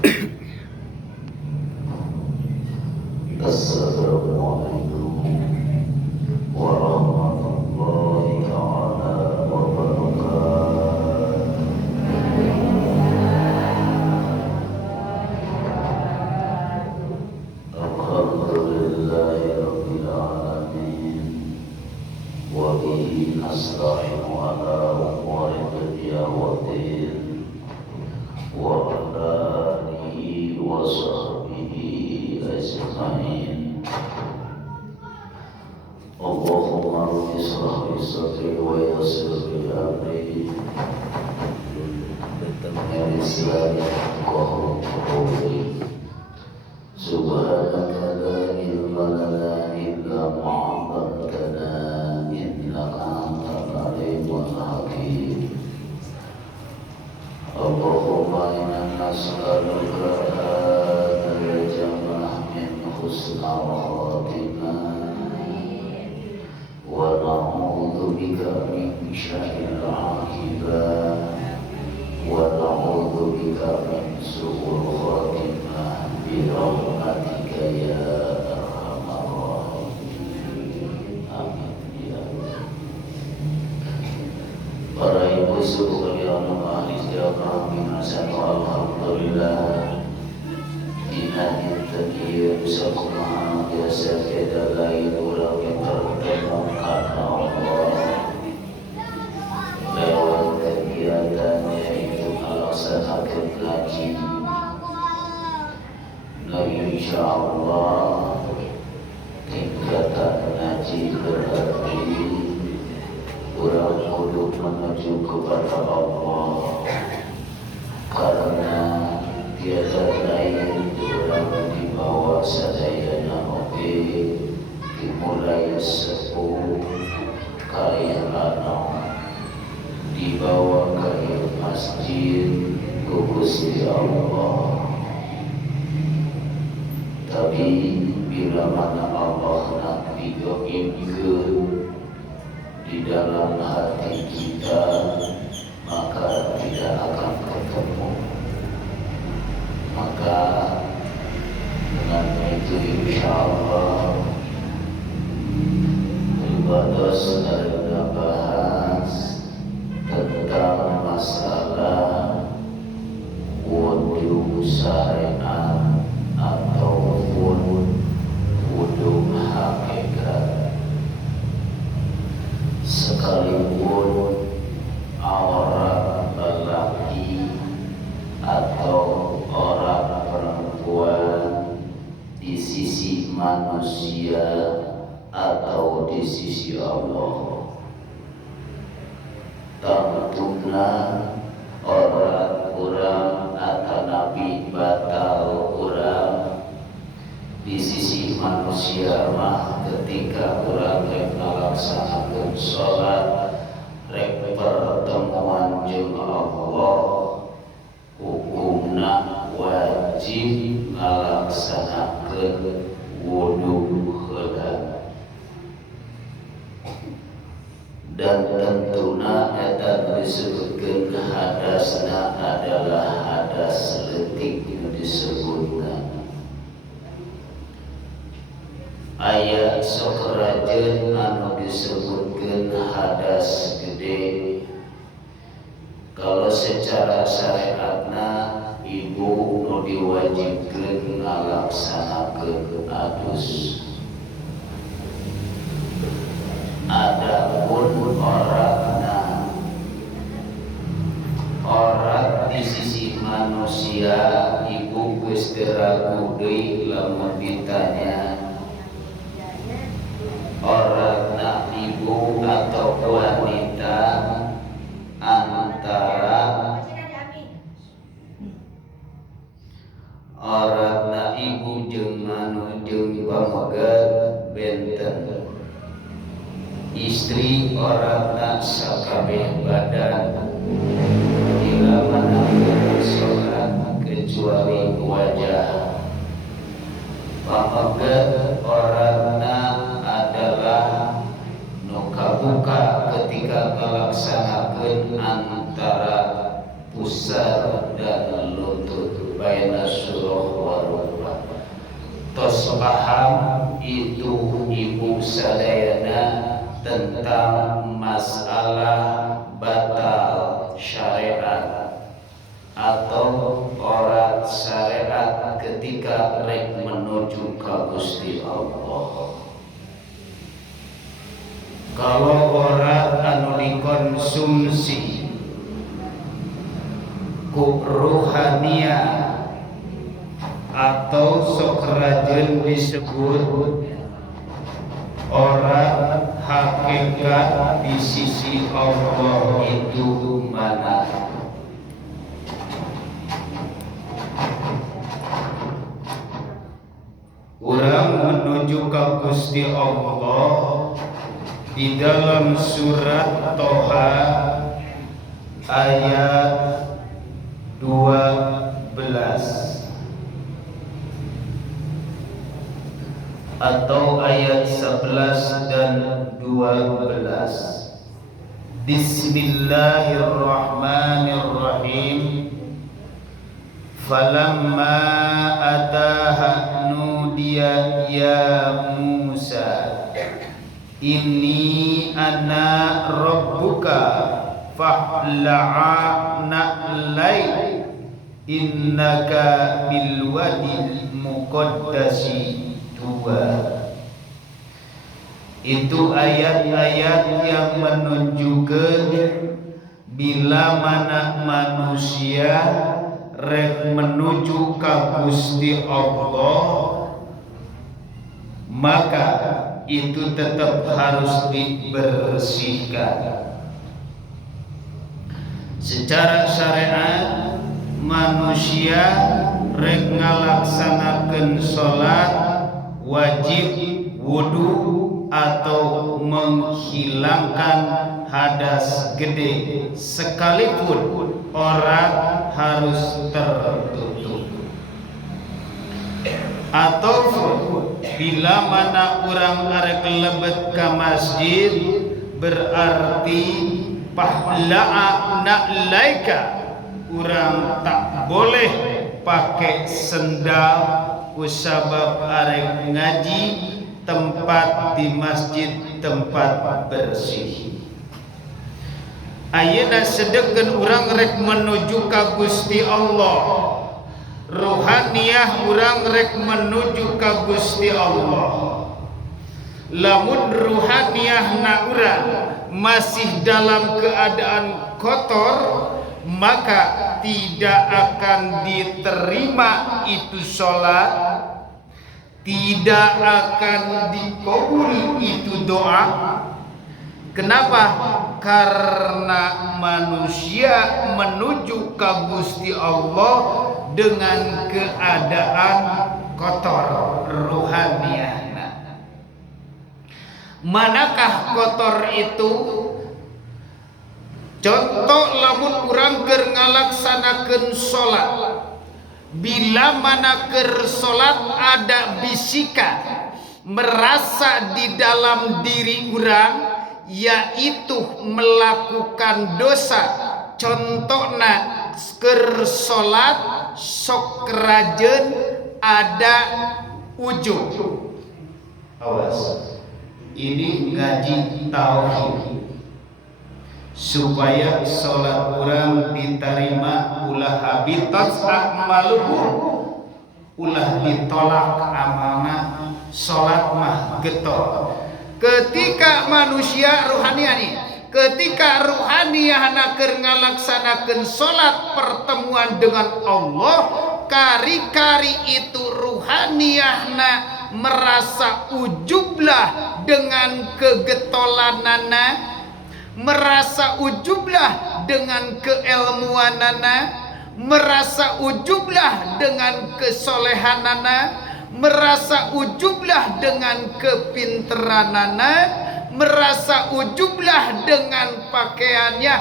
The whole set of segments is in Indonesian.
Assalamualaikum warahmatullahi ta'ala wabarakatuh. Alhamdulillahi rabbil alamin, wa bihi nasta'inu ala umuri dunya waddin, wa ala alihi wa sahbihi ajma'in. Allahumma rabbi shrah li sadri wa yassir li amri Bismillah Subhanaka la ilma lana illa ma 'allamtana innaka antal alimul hakim. Allahumma inna nas'aluka hadal jam'ah min husnil khatimah wa na'udzu bika min syarril 'aqibah wa na'udzu bika min su'il khatimah bi rahmatika ya arhamar rahimin. Amin ya Allah. Para ibu sekalian ahli istiqamah minasatu alhamdulillah. Inna taqiyyu sakumaha biasa kita lain urang yang bertemu karena Allah lewat kegiatan yaitu melaksanakan ngaji. Nah insyaallah tingkatan ngaji berarti urang kudu menuju kepada Allah, karena tiada lain urang dibawa sadayana oge dimulai sepuh kaya lanang dibawa ke masjid ku Gusti Allah. Tapi bila mana Allah nak digoibkeun di dalam hati kita, maka tidak akan ketemu. Maka dengan itu insyaallah ibadah sedang bahas tentang masalah wudu syariat ataupun wudu hakikat. Sekalipun aurat lelaki atau orang perempuan di sisi manusia atau di sisi Allah, tentunya orang atau nabi batal orang di sisi manusia mah ketika orang yang melaksanakan sholat rek pertemuan jeung Allah hukumna wajib melaksanakan wudu heula. Dan tentunya eta disebutkan hadasna adalah hadas leutik disebutna. Aya sakarajeun anu disebutkeun hadas gede. Kalau secara syariatna ibu nu diwajibkeun ngalaksanakeun adus. Adapun orang di sisi manusia ibu geus teu ragu deui lamun ditanya orangna ibu atau wanita antara orangna ibu jeung manu jeung pamegat benten. Istri orangna sakabeh badan bila mana sholat kecuali wajah. Pamegat orangna adalah nu kabuka ketika melaksanakan antara pusar dan lutut baina paham itu ibu sadayana tentang masalah batal syariat atau orang syariat ketika rek menuju ke Gusti Allah. Kalau orang anu dikonsumsi ku ruhaniah atau sokrajen disebut orang hakikat di sisi Allah itu mana? Orang menuju ke Gusti Allah di dalam surat Toha ayat 12 atau ayat 11 dan 12. Bismillahirrahmanirrahim. Falamma ataha nudiya ya Musa inni ana rabbuka fahla'na laik innaka bil wadil muqaddasi. Itu ayat-ayat yang menunjukkan bila mana manusia rek menuju ke Gusti Allah, maka itu tetap harus dibersihkan. Secara syariat manusia rek ngalaksanakeun salat wajib wudu atau menghilangkan hadas gede sekalipun orang harus tertutup. Atau bila mana orang arek lebet ke masjid berarti pahla'a na'laika, orang tak boleh pakai sendal kusabab arek ngaji tempat di masjid tempat bersih. Ayeuna sedengkeun urang rek menuju ka Gusti Allah, rohaniah urang rek menuju ka Gusti Allah. Lamun rohaniahna urang masih dalam keadaan kotor, maka tidak akan diterima itu sholat, tidak akan dikabul itu doa. Kenapa? Karena manusia menuju ke Gusti Allah dengan keadaan kotor rohaniahna. Manakah kotor itu? Contoh lamun urang keur ngalaksanakeun salat, bila mana keur salat ada bisikan merasa di dalam diri urang yaitu melakukan dosa. Contohna keur salat sok rajeun ada ujub. Awas, ini ngaji tauhid supaya sholat orang diterima, ulah habitat akmaluhu, ulah ditolak amalna. Sholat mah getol. Ketika manusia ruhaniah, ketika ruhaniahna keur ngalaksanakeun sholat pertemuan dengan Allah, kari-kari itu ruhaniahna merasa ujublah dengan kegetolanana, merasa ujublah dengan keilmuanana, merasa ujublah dengan kesolehanana, merasa ujublah dengan kepinteranana, merasa ujublah dengan pakaiannya.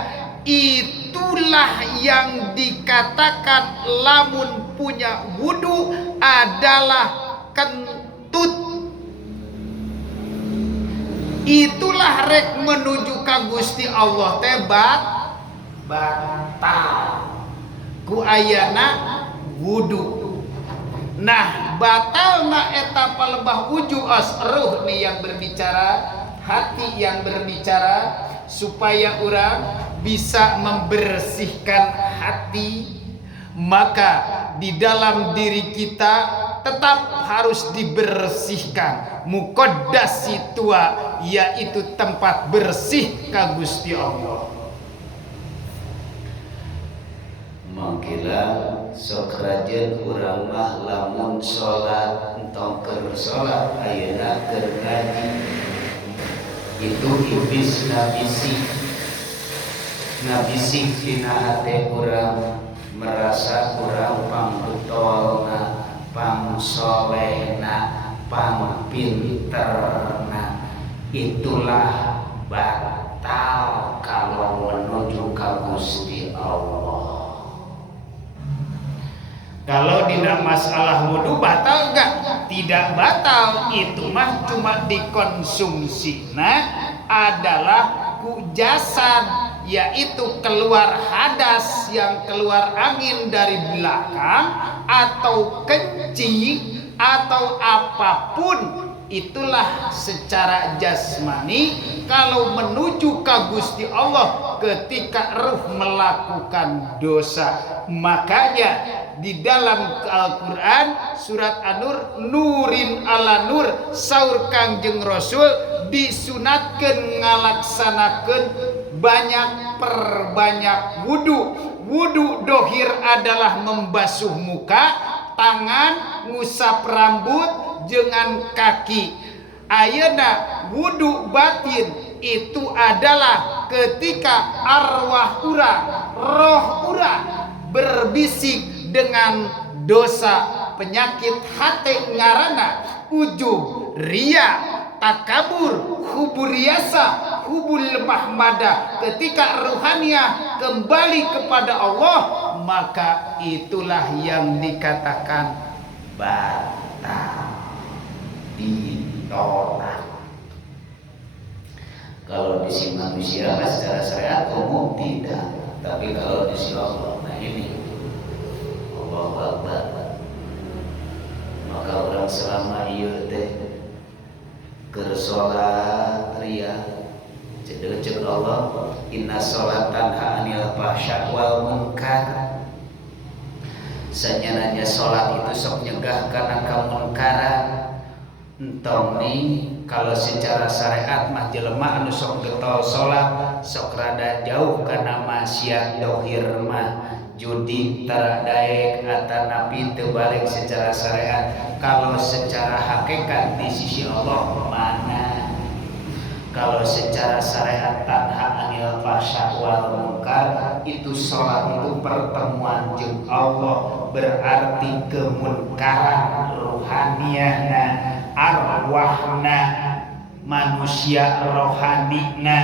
Itulah yang dikatakan lamun punya wudu adalah kentut. Itulah rek menuju ka Gusti Allah teh batal ku ayana wudu. Nah batalna eta palebah wuju ruh nih yang berbicara, hati yang berbicara, supaya orang bisa membersihkan hati, maka di dalam diri kita tetap harus dibersihkan muqaddas situa, yaitu tempat bersih ka Gusti Allah. Mangkila sok rajin urang mah lamun salat entong keur salat ayeuna keur ngaji, itu iblis ngabisik dina hate urang, merasa urang pangbetolna, pangsolehna, pangpinterna. Itulah batal kalau menuju ka Gusti Allah. Kalau tidak masalah wudu batal enggak? Tidak batal, itu mah cuma dikonsumsi. Nah, adalah ku jasad, yaitu keluar hadas yang keluar angin dari belakang atau kencing atau apapun, itulah secara jasmani kalau menuju ka Gusti Allah ketika ruh melakukan dosa. Makanya di dalam Al-Quran surat An-Nur, nurin ala nur, saur Kangjeng Rasul disunatkeun ngalaksanakeun perbanyak wudu. Wudu dohir adalah membasuh muka, tangan, ngusap rambut, dengan kaki. Ayeuna wudu batin itu adalah ketika arwah urang, roh urang berbisik dengan dosa, penyakit hati ngaranna ujub, ria, takabur, hubur riasa, hubul mahmada. Ketika ruhaniah kembali kepada Allah, maka itulah yang dikatakan batal, ditolak. Kalau di sisi manusia secara syariat umum tidak, tapi kalau di sisi Allah, nah ini Allahu Akbar. Maka orang selama ieu teh keur salat ria cedeuceuk Allah, inna sholatan anil fahsya wal munkar. Sanyananya salat itu sok nyegah kana kamunkaran. Entong nih kalau secara syariat mah jelema anu sok getol salat sok rada jauh kana maksiat dohir mah judi taradaek atanapi teu balik secara syariat. Kalau secara hakikat di sisi Allah mana? Kalau secara syariat tanha anil fahsya wal munkar, itu salat itu pertemuan jeung Allah, berarti kemunkaran ruhaniyahna, arwahna, manusia rohanina,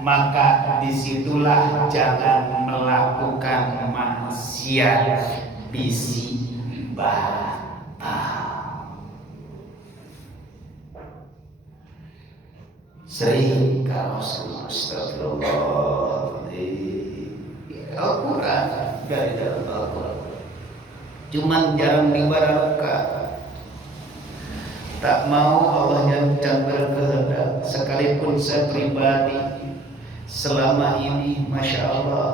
maka disitulah jangan melakukan maksiat, bisi batal. Sering kalau astagfirullah Al-Quran dari dalam Al-Quran, cuman jarang dibaca. Tak mau Allah yang berkehendak. Sekalipun saya pribadi selama ini Masya Allah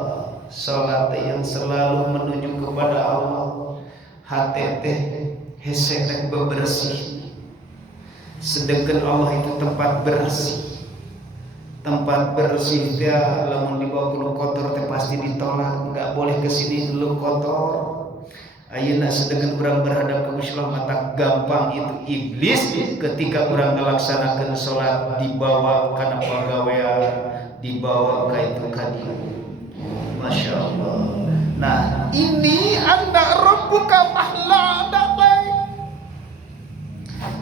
salat yang selalu menuju kepada Allah, hati teh hesek bebersih. Sedangkan Allah itu tempat bersih. Tempat bersih dia lamun dibawa kudu kotor teh pasti ditolak. Enggak boleh kesini dulu kotor. Ayeuna sedangkan orang berhadap ke Gusti Allah mata gampang itu iblis ketika orang melaksanakan sholat dibawa kana pagawean, dibawa ka itu kadieu. Masya Allah. Nah ini anda rabbuka mahla dabai.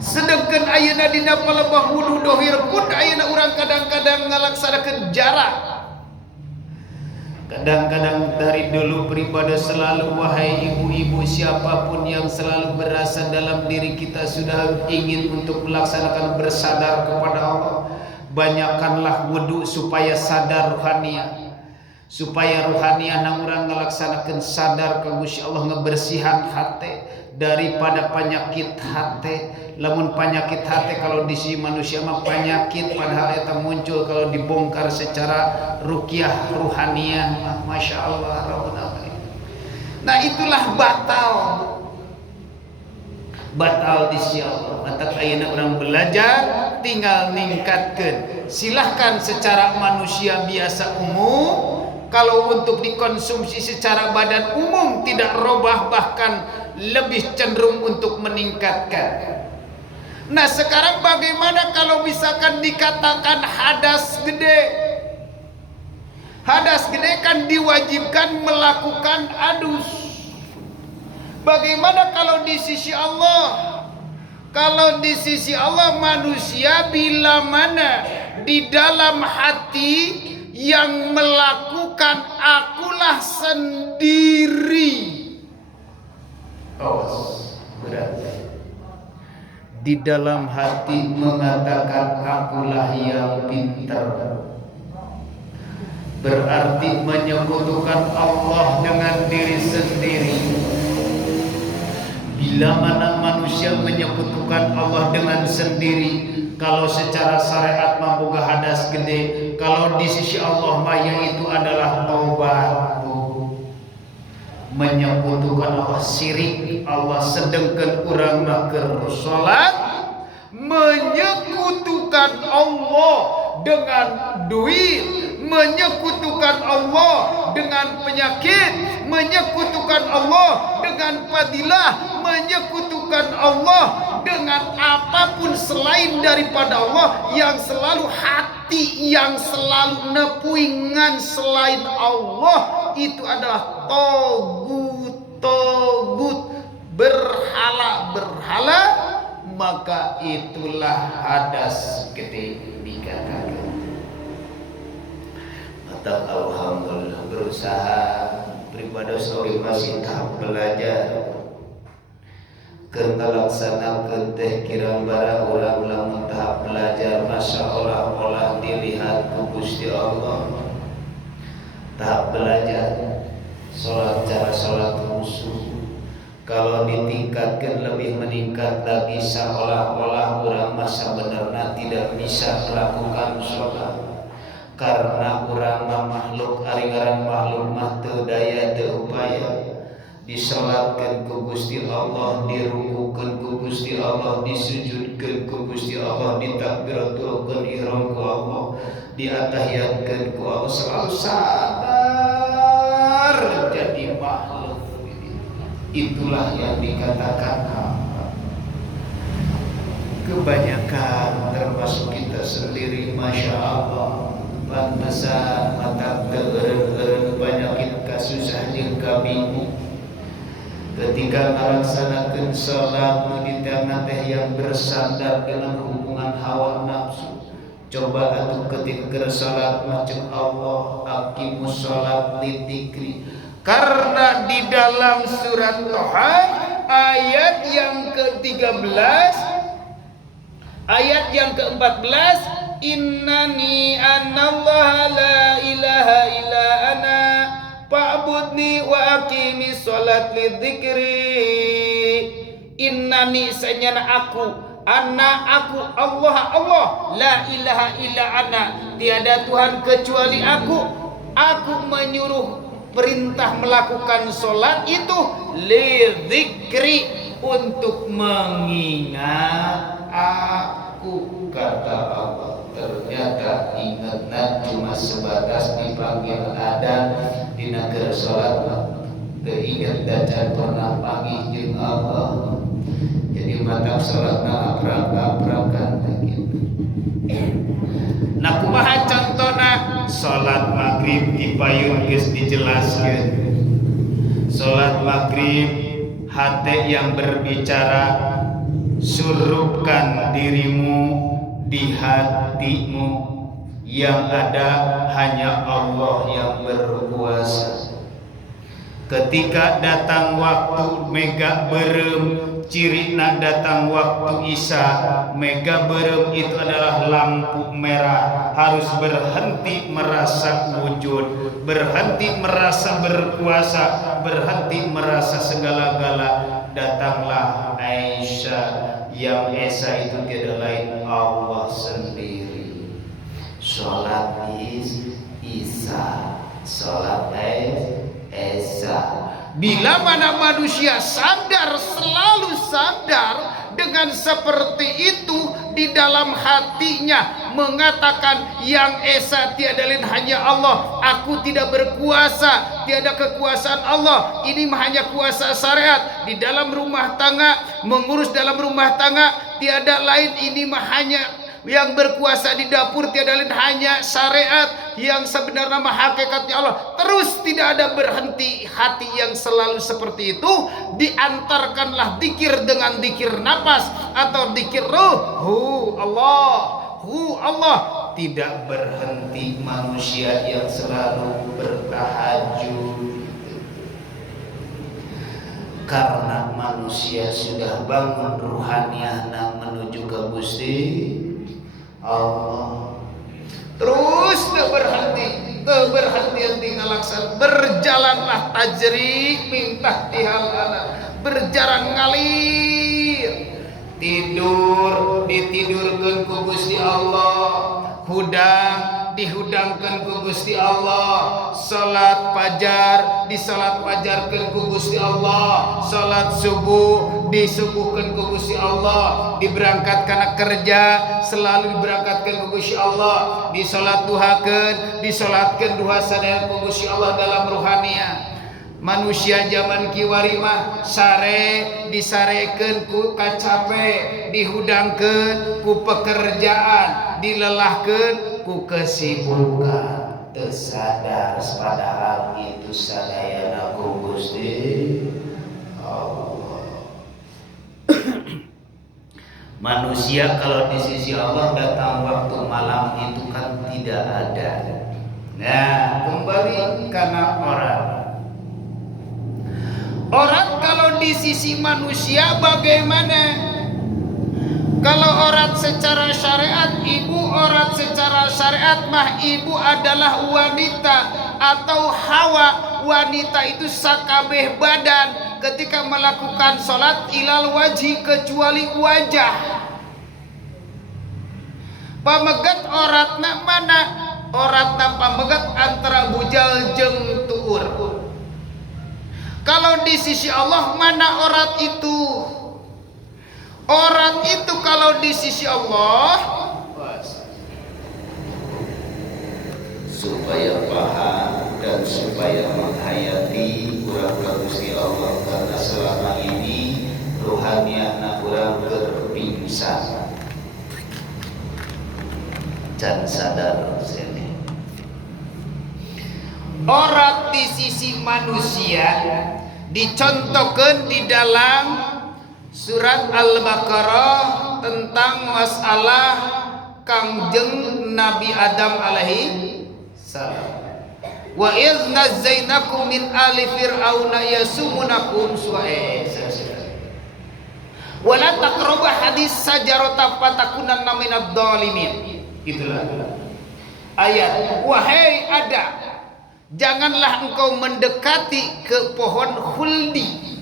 Sedangkan ayeuna dina palebah wudu dohir pun ayeuna urang kadang-kadang ngalaksanakeun jarak. Kadang-kadang dari dulu beribadah selalu, wahai ibu-ibu siapapun yang selalu berasa dalam diri kita sudah ingin untuk melaksanakan bersadar kepada Allah, banyakkanlah wudu supaya sadar ruhaniah, supaya ruhaniah nang urang ngalaksanakeun sadar ka Gusti Allah, ngebersihan hati daripada penyakit hati. Lamun penyakit hati kalau di sisi manusia mah penyakit, padahal itu muncul kalau dibongkar secara ruqyah ruhaniyah. Masya Allah. Nah itulah batal di sisi Allah. Mata ayeuna orang belajar tinggal ningkatkan. Silahkan secara manusia biasa umum. Kalau untuk dikonsumsi secara badan umum tidak robah, bahkan lebih cenderung untuk meningkatkan. Nah sekarang bagaimana kalau misalkan dikatakan hadas gede? Hadas gede kan diwajibkan melakukan adus. Bagaimana kalau di sisi Allah? Kalau di sisi Allah manusia bila mana di dalam hati yang melakukan akulah sendiri. Berat. Di dalam hati mengatakan akulah yang pintar, berarti menyekutukan Allah dengan diri sendiri. Bila mana manusia menyekutukan Allah dengan sendiri, kalau secara syariat maboga hadas gede, kalau di sisi Allah maya itu adalah taubat. Menyekutukan Allah, syirik. Allah sedengkeun urang mah keur salat, menyekutukan Allah dengan duit, menyekutukan Allah dengan penyakit, menyekutukan Allah dengan fadilah, menyekutukan Allah dengan apapun selain daripada Allah, yang selalu hati yang selalu nepuingan selain Allah, itu adalah togut, berhala, maka itulah hadas gede dikatakan. Maka alhamdulillah berusaha beribadah sore masih tahap belajar. Kerana laksanakan teh kirang bara orang lamun tahap belajar, masya Allah olah dilihat ku Gusti Allah. Tahap belajar sholat, cara sholat khusyuk. Kalau ditingkatkan lebih meningkat lagi, seolah-olah orang masa benarnya tidak bisa melakukan sholat. Karena orang makhluk, aringaran makhluk mah teu daya teu upaya. Disolatkan ku Gusti Allah, dirukukan ku Gusti Allah, disujudkan ku Gusti Allah, ditakbiratul ihram ku Allah, diatahiyatkan ku Allah. Selalu sadar jadi makhluk. Itulah yang dikatakan hamba. Kebanyakan termasuk kita sendiri, masya Allah, pantesan mata teureun penyakit kasusah jeung kabingung. Ketika melaksanakan salat di tengah teh yang bersandar dengan hubungan hawa nafsu. Coba atuh ketika salat macam Allah, aqimus salat lidzikri. Karena di dalam surat Toha ayat yang ke-13, ayat yang ke-14, innani anallaha la ilaha illa ana fa'budni wa aqimis salat lidzikri. Innani sanyana aku, aku Allah, la ilaha illa ana, tiada Tuhan kecuali aku menyuruh perintah melakukan sholat itu lidzikri, untuk mengingat aku, kata Allah. Ternyata ingatna cuma sebatas dipanggil adzan di negara sholat, keinget dan pernah panggil jeung Allah. Jadi mata sholatna aprak-aprakan gitu. Nah kumaha contohna? Salat maghrib dipayun geus dijelaskeun. Salat maghrib hati yang berbicara, surupkan dirimu di hatimu, yang ada hanya Allah yang berkuasa. ketika datang waktu mega berem, cirina datang waktu isya, mega berem itu adalah lampu merah, harus berhenti merasa wujud, berhenti merasa berkuasa, berhenti merasa segala-gala. Datanglah Aisyah, yang Esa itu tiada lain Allah sendiri. Sholat Isya, sholat Esa. Bila mana manusia sadar, selalu sadar dengan seperti itu, di dalam hatinya mengatakan yang Esa tiada lain hanya Allah, aku tidak berkuasa, tiada kekuasaan Allah, ini hanya kuasa syariat. Di dalam rumah tangga, mengurus dalam rumah tangga tiada lain, ini hanya yang berkuasa di dapur tiada lain hanya syariat, yang sebenarnya nama hakikatnya Allah. Terus tidak ada berhenti hati yang selalu seperti itu. Diantarkanlah zikir dengan zikir nafas atau zikir ruh, Allah. Tidak berhenti manusia yang selalu bertahajud, karena manusia sudah bangun ruhaniahna menuju ke Gusti Allah. Terus keberhentian tinggal laksan, berjalanlah tajri min tahtihal anhar, berjalan ngalir, tidur ditidurkeun ku Gusti Allah, hudang dihudangkeun ku Gusti Allah, salat fajar disalat fajarkeun ku Gusti Allah, salat subuh disubuhkeun ku Gusti Allah, diberangkatkan kerja selalu diberangkatkan ku Gusti Allah, disalat duhakeun disalatkeun duha sadaya ku Gusti Allah dalam ruhaniah. Manusia zaman kiwari mah sare disarekeun ku kacape, dihudangkeun ku pekerjaan, dilelahkeun ku kesibukan, teu sadar padahal itu sadayana ku Gusti Allah. Manusia kalau di sisi Allah datang waktu malam itu kan tidak ada. Nah, kembali karena orang kalau di sisi manusia bagaimana? Kalau orang secara syariat, orang secara syariat mah ibu adalah wanita atau Hawa. Wanita itu sakabeh badan ketika melakukan sholat ilal wajhi, kecuali wajah. Pamegat oratna mana? Oratna pamegat antara bujal jeung tuur. Kalau di sisi Allah mana orat itu? Orat itu kalau di sisi Allah, supaya paham dan supaya menghayati urang Gusti Allah, karena selama ini ruhaniahna urang berpingsan can sadar sini. orat di sisi manusia dicontohkan di dalam surat Al-Baqarah tentang masalah Kangjeng Nabi Adam alaihi salam. Wa idz nazzainakum min ali fir'auna yasumunakum su'a. Wala taqrabu hadis sajarata fatakunanna minadh dhalimin. Itulah ayat. Wahai Adam, janganlah engkau mendekati ke pohon khuldi.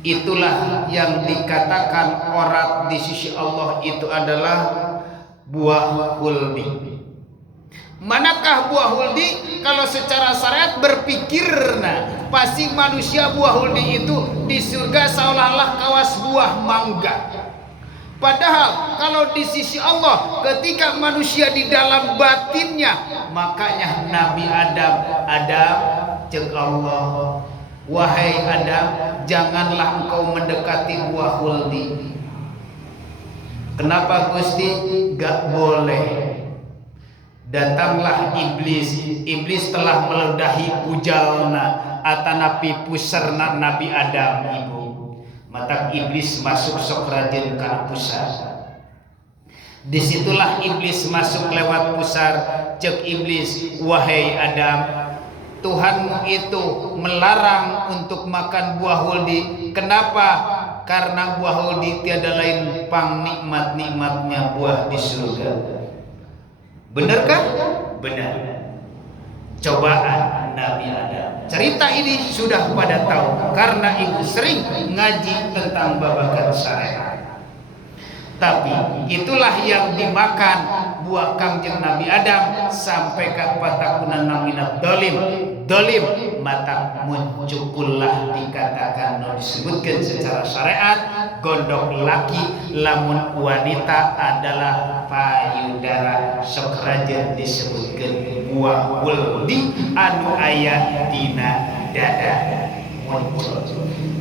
Itulah yang dikatakan orat di sisi Allah itu adalah buah khuldi. Manakah buah huldi? Kalau secara syariat berpikirna, pasti manusia buah huldi itu di surga seolah-olah kawas buah mangga. Padahal kalau di sisi Allah, ketika manusia di dalam batinnya, makanya Nabi Adam cek Allah, wahai Adam, janganlah engkau mendekati buah huldi. Kenapa Gusti? Gak boleh. Datanglah iblis telah meledahi pujalna atanapi pusarna Nabi Adam ibu. Mata iblis masuk sok rajin kana pusar. Disitulah iblis masuk lewat pusar. Cek iblis, wahai Adam, Tuhanmu itu melarang untuk makan buah huldi. Kenapa? Karena buah huldi tiada lain pang nikmat-nikmatnya buah di surga. Benarkah? Benar. Cobaan Nabi Adam. Cerita ini sudah pada tahu karena ibu sering ngaji tentang babakan syariat. Tapi itulah yang dimakan buah kangjeng Nabi Adam sampai ke patakunan naminat dolim mata muncukullah dikatakan disebutkan secara syariat gondok laki lamun wanita adalah payudara sok raja disebutkan buah wuldi anu aya dina dada muncul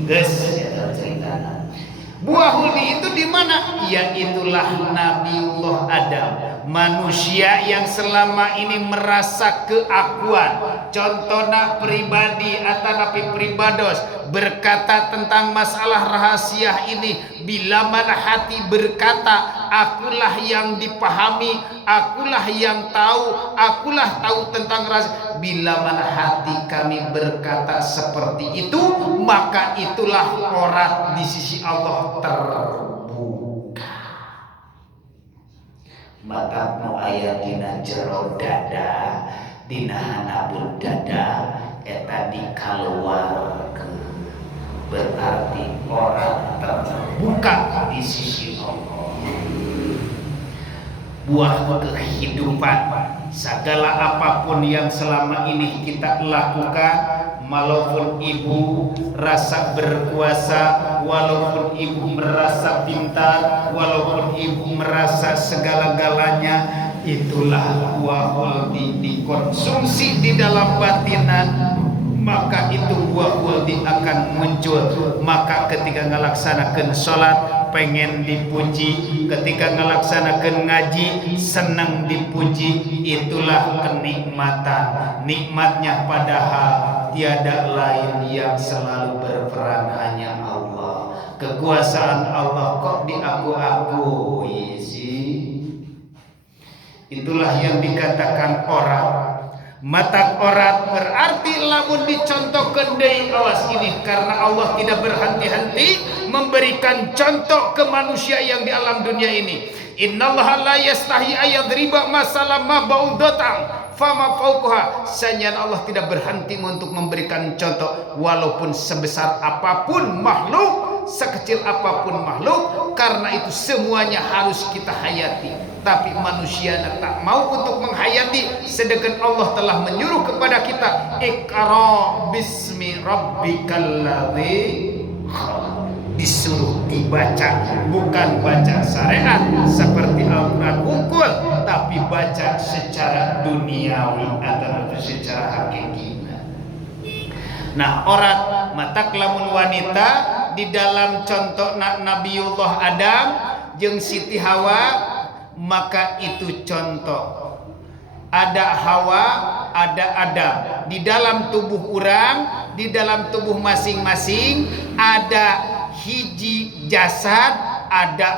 geus eta ceritana. Buah huldi itu di mana? Yaitulah Nabiullah Adam, manusia yang selama ini merasa keakuan. Contohnya pribadi atau nabi pribados berkata tentang masalah rahasia ini. Bila mana hati berkata, akulah yang dipahami, akulah yang tahu, akulah tahu tentang rahasia. Bila mana hati kami berkata seperti itu, maka itulah orat di sisi Allah terbuka. Mata nu aya dina jero dada, dina hanabun dada, eta dikaluarkeun. Berarti orang terbuka di sisi Allah. Buah kehidupan, segala apapun yang selama ini kita lakukan, walaupun ibu rasa berkuasa, walaupun ibu merasa pintar, walaupun ibu merasa segala-galanya, itulah buah huldi dikonsumsi di dalam batinan, maka itu buah huldi akan muncul. Maka ketika ngalaksanakeun salat pengen dipuji, ketika ngalaksanakeun ngaji senang dipuji, itulah kenikmatan. Nikmatnya padahal tiada lain yang selalu berperan hanya Allah. Kekuasaan Allah kok diaku-akui sih? Itulah yang dikatakan orat. Matak orat berarti lamun dicontohkan deui, awas ini, karena Allah tidak berhenti-henti memberikan contoh ke manusia yang di alam dunia ini. Innallaha la yastahi ayadriba masalam ma ba'udatan fama fauqaha. Sanyan Allah tidak berhenti untuk memberikan contoh walaupun sebesar apapun makhluk, sekecil apapun makhluk, karena itu semuanya harus kita hayati. Tapi manusia tak mau untuk menghayati, sedangkan Allah telah menyuruh kepada kita Iqra bismi rabbikal ladzi khalaq. Disuruh dibaca, bukan baca syariat seperti Al-Quran unggul, tapi baca secara duniawi atau secara hakiki. Nah, orat matak lamun wanita di dalam contoh Nabiullah Adam jeung Siti Hawa, maka itu contoh. Ada Hawa, ada Adam. Di dalam tubuh orang, di dalam tubuh masing-masing ada hiji jasad, ada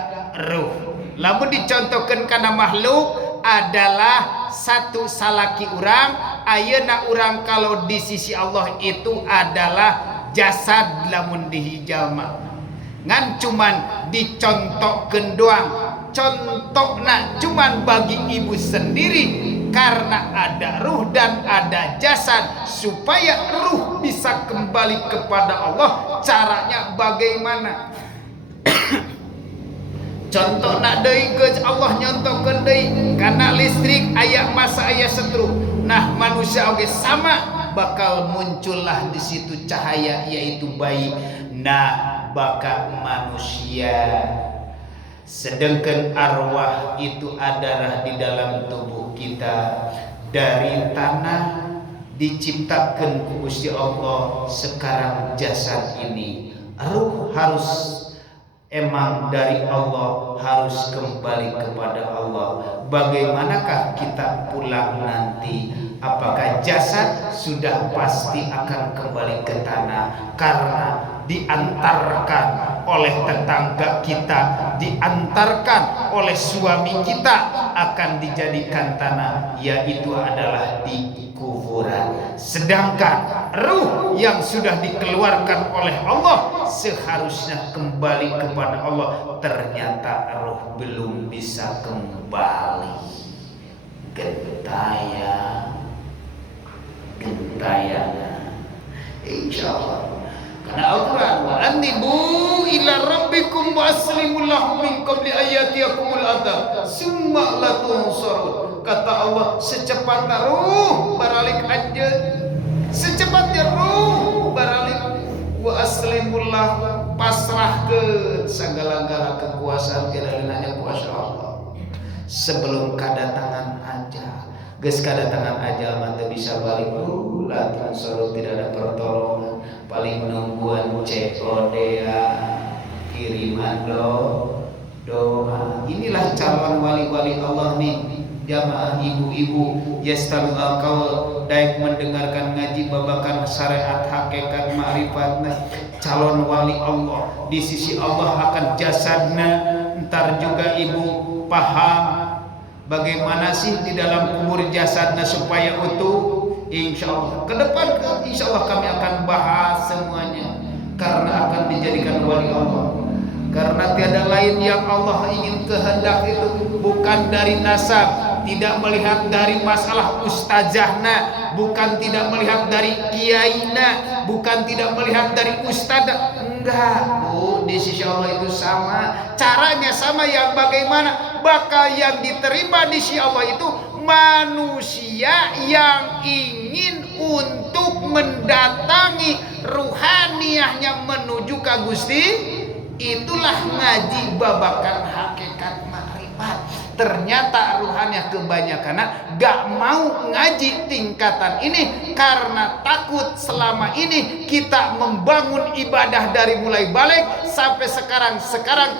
ruh. Lamun dicontohkan karena makhluk adalah satu salaki urang, ayeuna urang kalau di sisi Allah itu adalah jasad lamun dihijalma. Ngan cuman dicontohkeun doang. Contohna cuman bagi ibu sendiri, karena ada ruh dan ada jasad. Supaya ruh bisa kembali kepada Allah, caranya bagaimana? Contohna deui geus Allah nyontohkeun deui, karena listrik aya masa aya setrum. Nah, manusia oge sama, bakal muncullah di situ cahaya yaitu bayi. Nah, baka manusia. Sedangkan arwah itu adalah di dalam tubuh kita, dari tanah diciptakan ku Gusti Allah. Sekarang jasad ini, ruh harus emang dari Allah, harus kembali kepada Allah. Bagaimanakah kita pulang nanti? Apakah jasad sudah pasti akan kembali ke tanah? Karena diantarkan oleh tetangga kita, diantarkan oleh suami kita, akan dijadikan tanah, yaitu adalah dikubur. kuburan. Sedangkan ruh yang sudah dikeluarkan oleh Allah seharusnya kembali kepada Allah. Ternyata ruh belum bisa kembali. Gentayangan. Insyaallah. Karena Al-Quran wa anibu ila rabbikum wa aslimu lahu min qabli ayatiyakumul adab summa la tunsarun. Kata Allah, secepatnya ruh baralik aja, secepatnya ruh baralik wa aslimu lahu, pasrahkeun segala-gala kekuasaan kedalenanya kuasa Allah sebelum kedatangan ajal. Geus kedatangan ajal mah teu bisa balik. La tunsarun, tidak ada pertolongan. Paling nungguan COD kiriman doa. Inilah calon wali-wali Allah nih, jamaah ibu-ibu yastamil qaul, daik mendengarkan ngaji babakan syariat hakikat ma'rifatna. Calon wali Allah di sisi Allah akan jasadna. Ntar juga ibu paham bagaimana sih di dalam kubur jasadna supaya utuh. Insya Allah ke depan, insya Allah kami akan bahas semuanya, karena akan dijadikan wali Allah. Karena tiada lain yang Allah ingin kehendak itu bukan dari nasab, tidak melihat dari masalah ustazahna, bukan tidak melihat dari kiaina, bukan tidak melihat dari ustadzah. Enggak, di sisi Allah itu sama, caranya sama. Yang bagaimana? Bakal yang diterima di sisi Allah itu manusia yang ingin untuk mendatangi ruhaniyahnya menuju ke Gusti. Itulah ngaji babakan hakikat makrifat. Ternyata ruhaniyah kebanyakan gak mau ngaji tingkatan ini karena takut selama ini kita membangun ibadah dari mulai balik sampai sekarang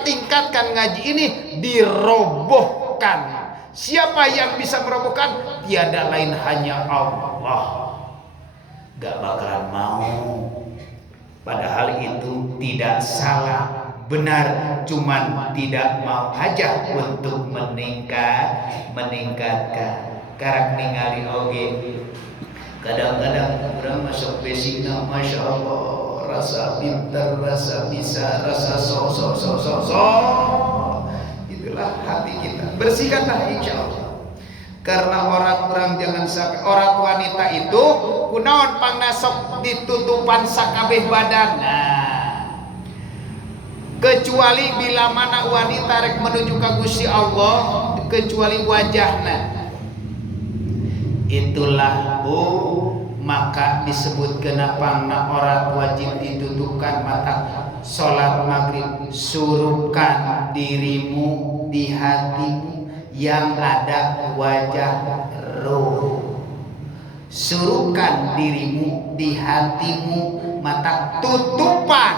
tingkatkan ngaji ini dirobohkan. Siapa yang bisa merobohkan? Tiada lain hanya Allah. Gak bakalan mau. Padahal itu tidak salah, benar, cuman tidak mau aja untuk meningkatkan. Karak ningali oge. Kadang-kadang orang masuk basicna, masya Allah, rasa pintar, rasa bisa, rasa so. Itulah hati kita. Bersihkanlah insya Allah. Karena orang-orang jangan sampai orang wanita itu kunaon pangnasok ditutupan sakabeh badan. Kecuali bila mana wanita rek menuju ka Gusti Allah, kecuali wajahna. Itulah maka disebut kenapa orang wajib ditutupkan mata. Sholat maghrib, surupkan dirimu di hatimu yang ada wajah roh. Surupkan dirimu di hatimu, mata tutupan.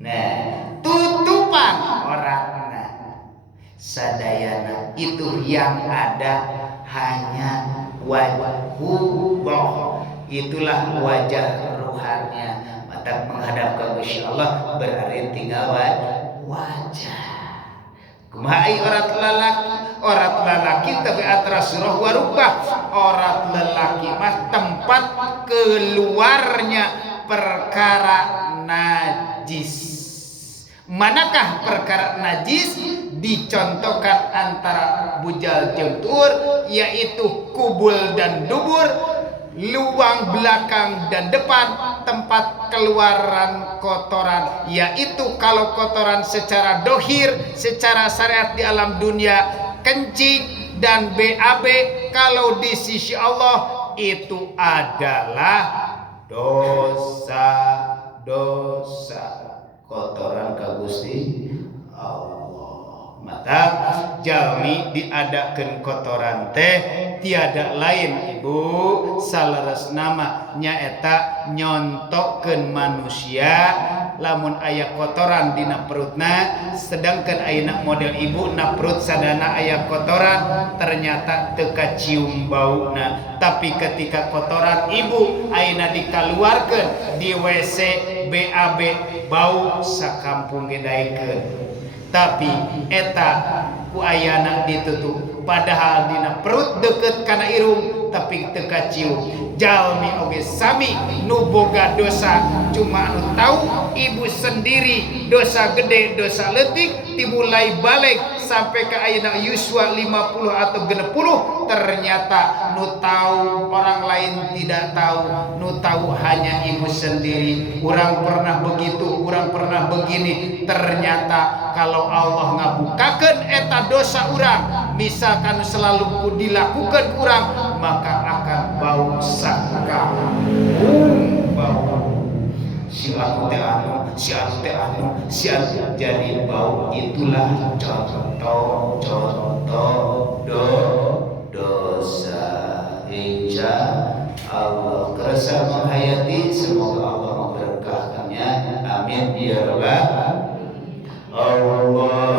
Nah, tutupan orangna sadayana itu yang ada hanya wajhullah. Itulah wajah rohaninya. Mata menghadap ke Gusti Allah berarti tinggal wajah. Kumaha orat lalaki tapi atra surah warubah. Orat lelaki mah tempat keluarnya perkara najis. Manakah perkara najis? Dicontohkan antara bujal jengtur, yaitu kubul dan dubur, luang belakang dan depan, tempat keluaran kotoran, yaitu kalau kotoran secara dohir, secara syariat di alam dunia kencing dan BAB, kalau di sisi Allah itu adalah dosa kotoran ka Gusti Allah. Mata jalmi diadakeun kotoran teh tiada lain ibu salaras nama nyaeta nyontokeun manusia lamun aya kotoran dina perutna, sedangkan ayeuna model ibu na perut sadana aya kotoran ternyata teu kacium bauna, tapi ketika kotoran ibu ayeuna dikaluarkeun di WC BAB bau sakampung gedaikeun. Tapi eta ku ayana ditutup, padahal dina perut deket kana irung tapi teu kacium. Jalmi oge sami nu boga dosa cuma anu tahu ibu sendiri dosa gede dosa leutik dimulai balik sampai ke ayeuna yuswa 50 atau 60 ternyata nu tahu orang lain tidak tahu, nu tahu hanya ibu sendiri. Urang pernah begitu, urang pernah begini, ternyata kalau Allah ngabukakeun eta dosa urang misalkan selalu dilakukan urang maka akan bau saka bau si anu teh anu si anu teh anu si anu jadi bau. Itulah contoh dosa. Insya Allah kerasa menghayati, semoga Allah memberkahkannya, amin ya rabbal alamin.